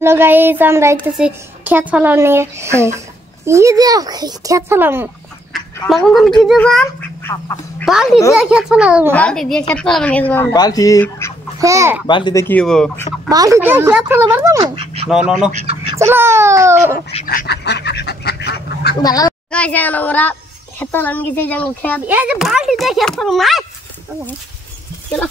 hello guys हम राइतसी खेत फलाने ये देख खेत फलाम मगन की जबान बाल्टी दिया खेत फलाम बाल्टी दिया खेत फलाम ये जबान बाल्टी है बाल्टी देखिए वो बाल्टी दिया खेत फलाम मर तुम नो नो नो चलो बाला गाइस हमारा खेत फलाम की से जंग खेत ये जो बाल्टी दिया खेत फलाम चलो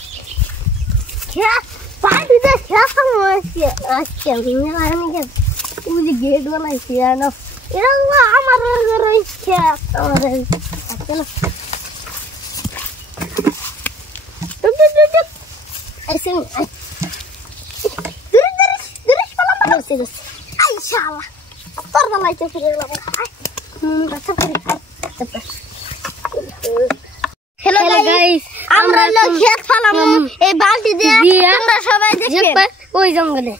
क्या पार्टी दे क्या समझ आके मेरा नहीं क्या मुझे गेट वाला किया ना ये ना हमारे घर क्या हमारे चलो टुक ऐसे दूर वाला मार से इंशाल्लाह तर वाला के फिर अच्छा करें हेलो गाइस আমরা লোক খেত ফলাম এই বালতি দিয়ে তোমরা সবাই দেখবে ওই জঙ্গলে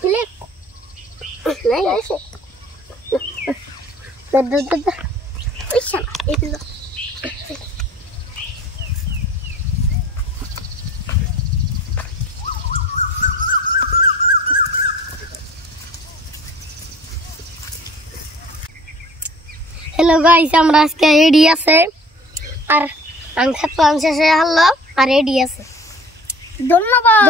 ক্লিক নাই আছে দাদা ইচ্ছা এগুলো हेलो गाइस আমরা আজকে রেডি আছে আর আংখাত পান শেষে হলো আর রেডি আছে ধন্যবাদ